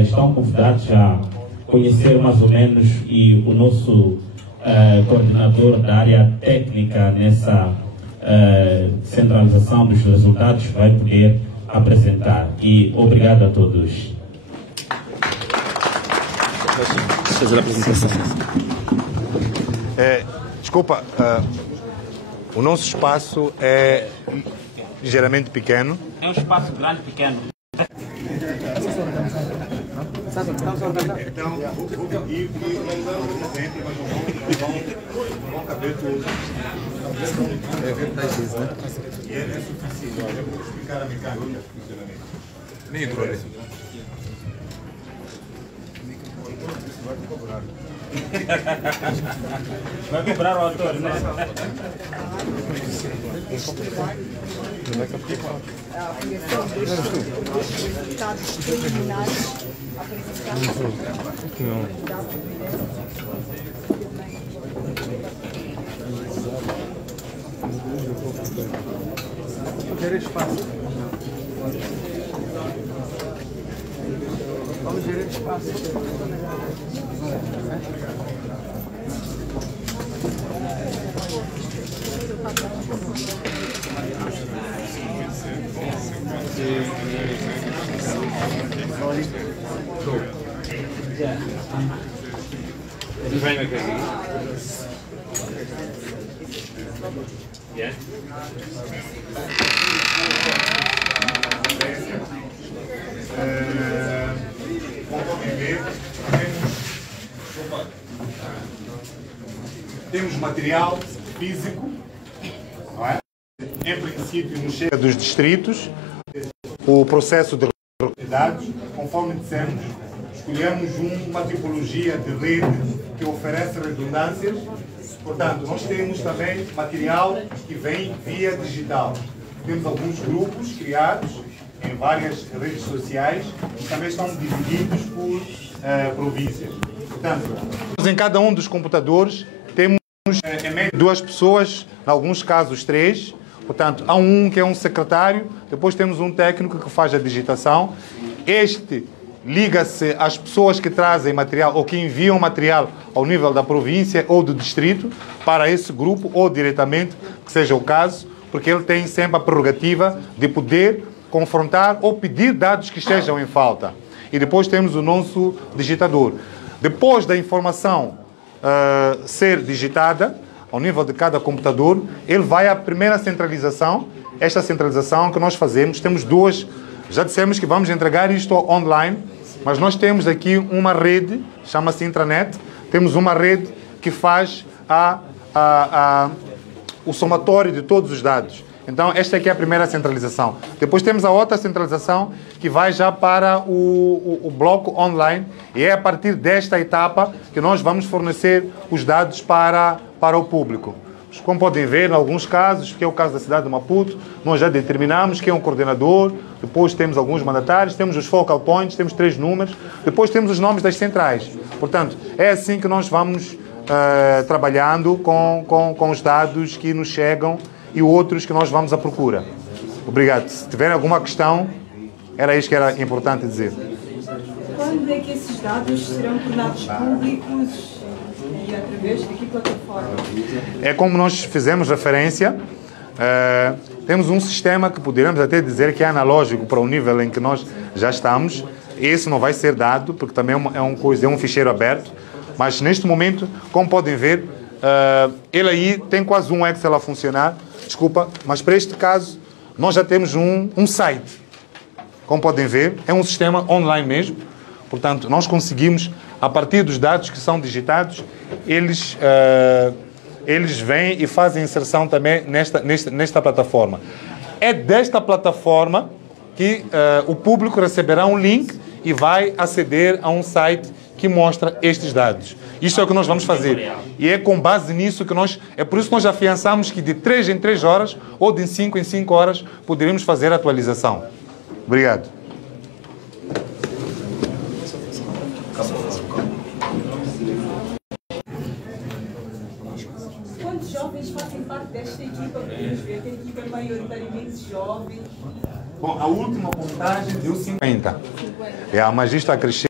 Estão convidados a conhecer mais ou menos e o nosso coordenador da área técnica nessa centralização dos resultados vai poder apresentar. E obrigado a todos. Fazer a apresentação. Desculpa, o nosso espaço é ligeiramente pequeno. É um espaço grande, pequeno. Então, vão caber todos. É verdade isso, né? E é suficiente. Eu vou explicar a mecânica de funcionamento. Nem entrou ali. Vai cobrar. Vai cobrar o autor, né? Resultados preliminares Gerir espaço. Vamos gerir espaço. Como podem ver, temos material físico, não é? Em princípio, nos chega dos distritos, o processo de dados, conforme dissemos, escolhemos uma tipologia de rede que oferece redundâncias. Portanto, nós temos também material que vem via digital. Temos alguns grupos criados em várias redes sociais e também estão divididos por províncias. Portanto, em cada um dos computadores temos em média 2 pessoas, em alguns casos 3. Portanto, há um que é um secretário, depois temos um técnico que faz a digitação. Este liga-se às pessoas que trazem material ou que enviam material ao nível da província ou do distrito para esse grupo ou diretamente, que seja o caso, porque ele tem sempre a prerrogativa de poder confrontar ou pedir dados que estejam em falta. E depois temos o nosso digitador. Depois da informação ser digitada, ao nível de cada computador, ele vai à primeira centralização. Esta centralização que nós fazemos, temos 2, já dissemos que vamos entregar isto online, mas nós temos aqui uma rede, chama-se intranet, temos uma rede que faz o somatório de todos os dados. Então, esta aqui é a primeira centralização. Depois temos a outra centralização que vai já para o bloco online e é a partir desta etapa que nós vamos fornecer os dados para o público. Como podem ver, em alguns casos, que é o caso da cidade de Maputo, nós já determinamos quem é um coordenador, depois temos alguns mandatários, temos os focal points, temos 3 números, depois temos os nomes das centrais. Portanto, é assim que nós vamos trabalhando com os dados que nos chegam e outros que nós vamos à procura. Obrigado. Se tiverem alguma questão, era isso que era importante dizer. Quando é que esses dados serão tornados públicos e através de que plataforma? É como nós fizemos referência, temos um sistema que poderíamos até dizer que é analógico para o nível em que nós já estamos. Esse não vai ser dado, porque também é um ficheiro aberto, mas neste momento, como podem ver, ele aí tem quase um Excel a funcionar. Desculpa, mas para este caso, nós já temos um site. Como podem ver, é um sistema online mesmo. Portanto, nós conseguimos, a partir dos dados que são digitados, eles eles vêm e fazem inserção também nesta plataforma. É desta plataforma que o público receberá um link e vai aceder a um site que mostra estes dados. Isto é o que nós vamos fazer. E é com base nisso que é por isso que nós afiançamos que de 3 em 3 horas ou de 5 em 5 horas poderemos fazer a atualização. Obrigado. Quantos jovens fazem parte desta equipa? Podemos ver que a equipa é maioritariamente jovem. Bom, a última contagem deu 50. Mas isto está a crescer,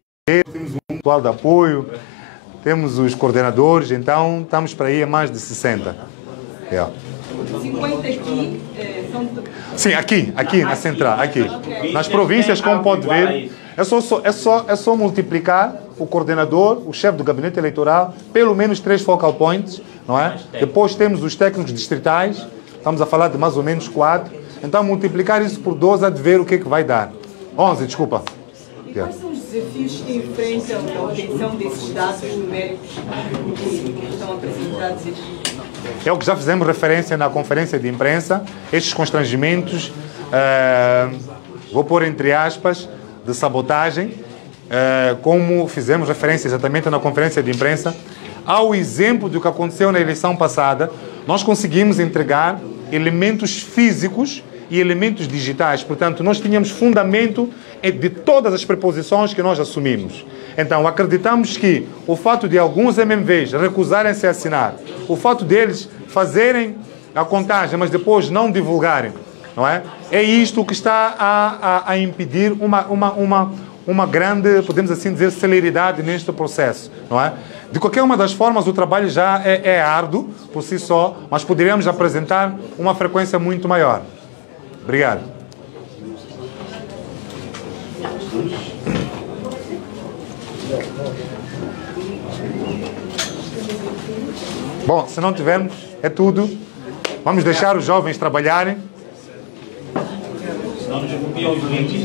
temos um pessoal de apoio, temos os coordenadores, então estamos para aí a mais de 60. 50 aqui são... Sim, aqui na central, aqui. Nas províncias, como pode ver, é só multiplicar o coordenador, o chefe do gabinete eleitoral, pelo menos 3 focal points, não é? Depois temos os técnicos distritais, estamos a falar de mais ou menos 4. Então, multiplicar isso por 12 a de ver o que é que vai dar. 11, desculpa. E quais são os desafios que enfrentam na obtenção desses dados numéricos que estão apresentados aqui? É o que já fizemos referência na conferência de imprensa, estes constrangimentos, vou pôr entre aspas, de sabotagem, como fizemos referência exatamente na conferência de imprensa, ao exemplo do que aconteceu na eleição passada, nós conseguimos entregar elementos físicos e elementos digitais. Portanto, nós tínhamos fundamento de todas as preposições que nós assumimos. Então, acreditamos que o fato de alguns MMVs recusarem-se a assinar, o fato deles fazerem a contagem, mas depois não divulgarem, não é? É isto que está a impedir uma grande, podemos assim dizer, celeridade neste processo, não é? De qualquer uma das formas, o trabalho já é árduo por si só, mas poderíamos apresentar uma frequência muito maior. Obrigado. Bom, se não tivermos, é tudo. Vamos deixar os jovens trabalharem. Senão nos copiam os links.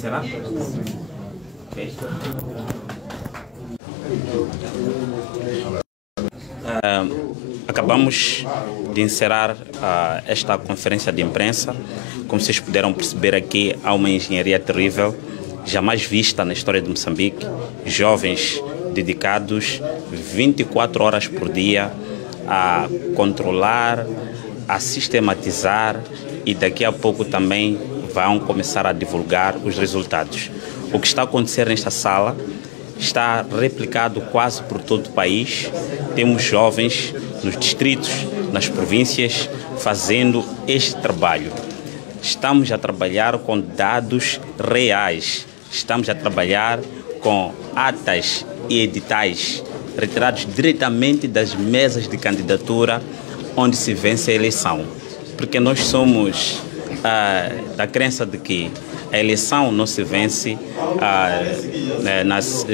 Será? Acabamos de encerrar esta conferência de imprensa. Como vocês puderam perceber aqui, há uma engenharia terrível, jamais vista na história de Moçambique. Jovens dedicados 24 horas por dia a controlar, a sistematizar e daqui a pouco também vão começar a divulgar os resultados. O que está a acontecer nesta sala está replicado quase por todo o país. Temos jovens nos distritos, nas províncias, fazendo este trabalho. Estamos a trabalhar com dados reais. Estamos a trabalhar com atas e editais retirados diretamente das mesas de candidatura onde se vence a eleição. Porque nós somos da crença de que a eleição não se vence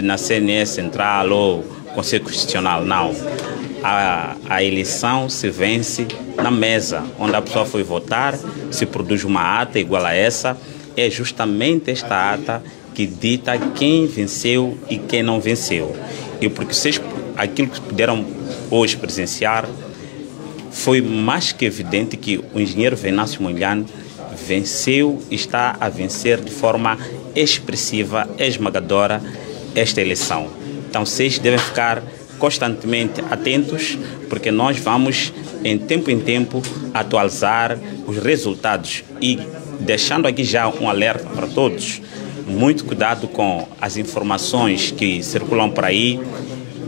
na CNE Central ou Conselho Constitucional, não. A eleição se vence na mesa, onde a pessoa foi votar, se produz uma ata igual a essa. É justamente esta ata que dita quem venceu e quem não venceu. E porque vocês, aquilo que puderam hoje presenciar, foi mais que evidente que o engenheiro Venâncio Mondlane venceu e está a vencer de forma expressiva, esmagadora, esta eleição. Então, vocês devem ficar constantemente atentos, porque nós vamos, em tempo, atualizar os resultados. E deixando aqui já um alerta para todos, muito cuidado com as informações que circulam por aí,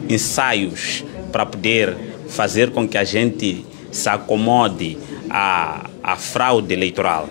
ensaios para poder fazer com que a gente se acomode à fraude eleitoral.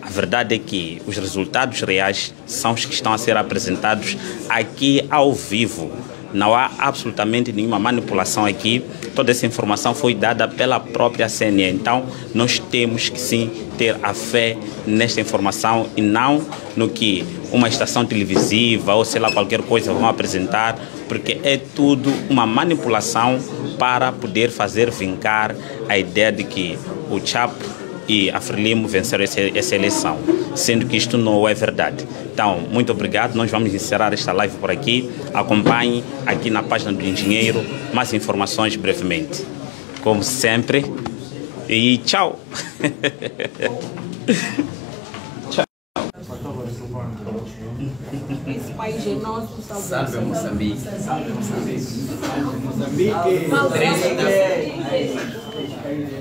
A verdade é que os resultados reais são os que estão a ser apresentados aqui ao vivo. Não há absolutamente nenhuma manipulação aqui. Toda essa informação foi dada pela própria CNE. Então, nós temos que sim ter a fé nesta informação e não no que uma estação televisiva ou sei lá qualquer coisa vão apresentar, porque é tudo uma manipulação para poder fazer vincar a ideia de que o Chapo e a Frelimo venceram essa eleição, sendo que isto não é verdade. Então, muito obrigado. Nós vamos encerrar esta live por aqui. Acompanhe aqui na página do Engenheiro mais informações brevemente. Como sempre. E tchau! Tchau! Esse país é nosso, salve Moçambique. Salve Moçambique.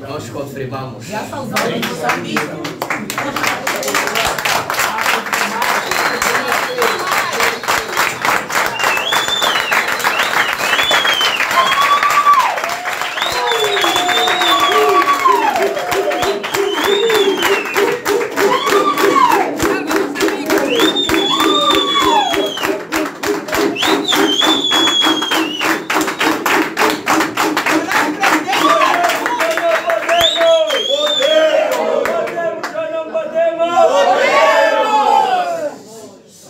Nós confirmamos. Já salvamos Moçambique.